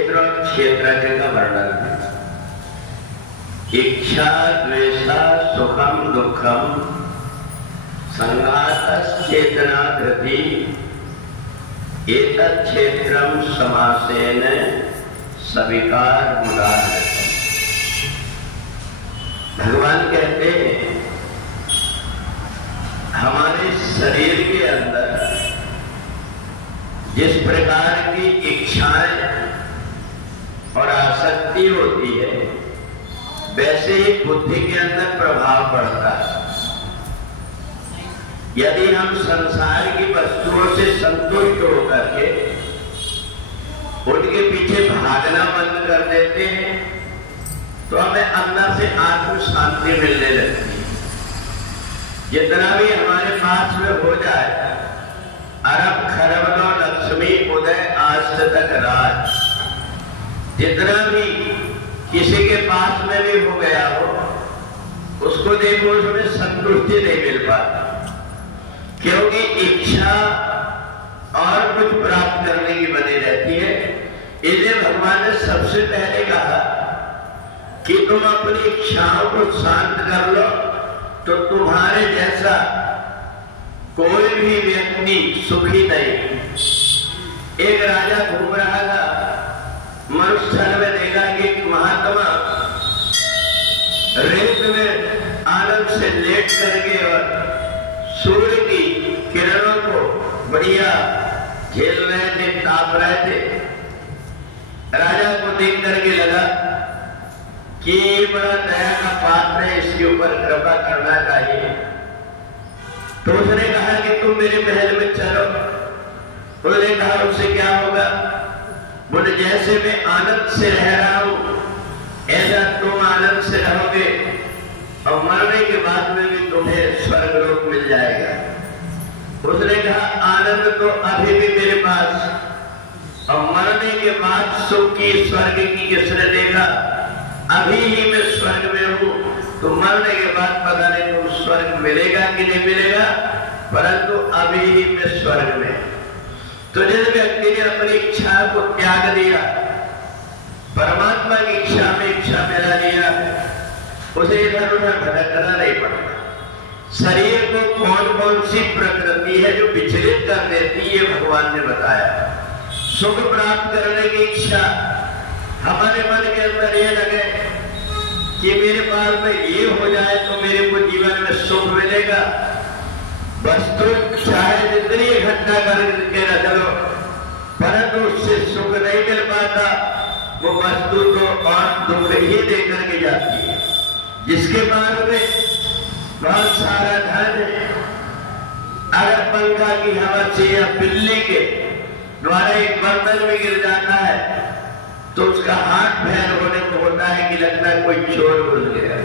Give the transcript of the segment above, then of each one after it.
क्षेत्र का वर्णन है। इच्छा द्वेषा सुखम दुखम संघातश्चेतना धृति एतत् क्षेत्रम समासेन सविकार उदाहरण। भगवान कहते हैं हमारे शरीर के अंदर जिस प्रकार की इच्छाएं और आसक्ति होती है वैसे ही बुद्धि के अंदर प्रभाव पड़ता है। यदि हम संसार की वस्तुओं से संतुष्ट होकर के उनके पीछे भागना बंद कर देते हैं तो हमें अंदर से आत्म शांति मिलने लगती है। जितना भी हमारे पास में हो जाए, अरब खरब लक्ष्मी उदय आज तक राज, जितना भी किसी के पास में भी हो गया हो उसको देखो उसमें संतुष्टि नहीं मिल पाती, क्योंकि इच्छा और कुछ प्राप्त करने की बनी रहती है। इसलिए भगवान ने सबसे पहले कहा कि तुम अपनी इच्छाओं को शांत कर लो तो तुम्हारे जैसा कोई भी व्यक्ति सुखी नहीं। एक राजा घूम रहा था, मरुस्थल में देखा कि महात्मा रेत में आनंद से लेट करके और सूर्य की किरणों को बढ़िया झेल रहे थे, ताप रहे थे। राजा को देख करके लगा कि ये बड़ा दया का पात्र है, इसके ऊपर कृपा करना चाहिए। तो उसने कहा कि तुम मेरे महल में चलो। उसने कहा उससे क्या होगा? बोले जैसे मैं आनंद से रह रहा हूं ऐसा तुम आनंद से रहोगे और मरने के बाद में भी तुम्हें स्वर्गलोक मिल जाएगा। उसने कहा आनंद तो अभी भी मेरे पास, और मरने के बाद सुख की स्वर्ग की किसने देखा? अभी ही मैं स्वर्ग में हूं, तो मरने के बाद पता नहीं तुम स्वर्ग मिलेगा कि नहीं मिलेगा, परंतु अभी ही मैं स्वर्ग में। तो जिस व्यक्ति ने अपनी इच्छा को त्याग दिया, परमात्मा की इच्छा में इच्छा मिला दिया, उसे इधर उधर भटकना नहीं पड़ता। शरीर को कौन कौन सी प्रकृति है जो विचलित कर देती है भगवान ने बताया। सुख प्राप्त करने की इच्छा, हमारे मन के अंदर ये लगे कि मेरे पास में ये हो जाए तो मेरे को जीवन में सुख मिलेगा। वस्तु चाहे जितनी इकट्ठा करके रख लो परंतु उससे सुख नहीं मिल पाता, वो वस्तु तो और दुख ही देकर के जाती है। जिसके पास में बहुत सारा धन है, अगर पंखा की हवा से या बिल्ली के द्वारा एक बर्तन में गिर जाता है तो उसका हाथ पैर होने को होता है कि लगता है कोई चोर घुस गया।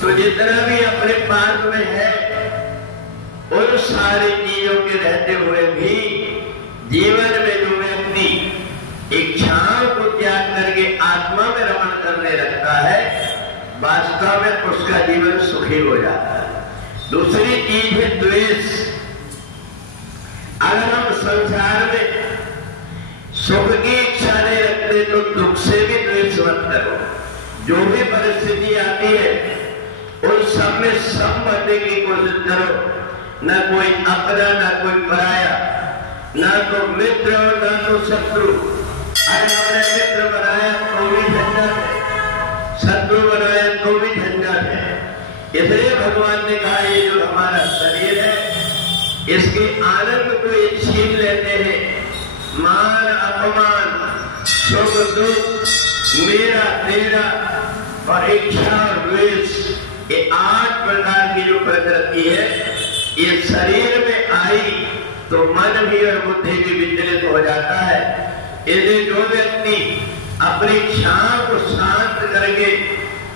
तो जितना भी अपने पास में है उन सारी चीजों के रहते हुए भी जीवन में जो व्यक्ति इच्छाओं को त्याग करके आत्मा में रमण करने लगता है, वास्तव में उसका जीवन सुखी हो जाता है। दूसरी चीज है द्वेष। अगर हम संसार में सुख की इच्छा नहीं रखते तो दुख से भी द्वेष मत करो। जो भी परिस्थिति आती है उन सब में सम बनने की कोशिश करो। न कोई अपना न कोई पराया, न तो मित्र न तो शत्रु। अगर हमने मित्र बनाया तो भी झंझट है, शत्रु बनाया तो भी झंझट है। इसलिए भगवान ने कहा ये जो हमारा शरीर है इसके आनंद को ये छीन लेते हैं। मान अपमान, सुख दुख, मेरा तेरा और इच्छा और द्वेष, ये 8 प्रकार की जो प्रकृति है ये शरीर में आई तो मन भी और बुद्धि भी विचलित हो जाता है। इसलिए जो व्यक्ति अपनी इच्छाओं को शांत करके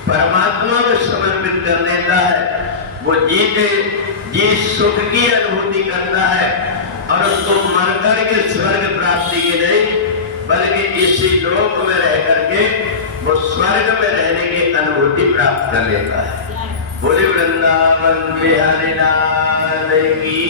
परमात्मा में समर्पित कर लेता है वो जी सुख की अनुभूति करता है और उसको मरकर के स्वर्ग प्राप्ति की नहीं बल्कि इसी लोक में रह करके वो स्वर्ग में रहने की अनुभूति प्राप्त कर लेता है। बोले वृंदावन बिहारी लाल की।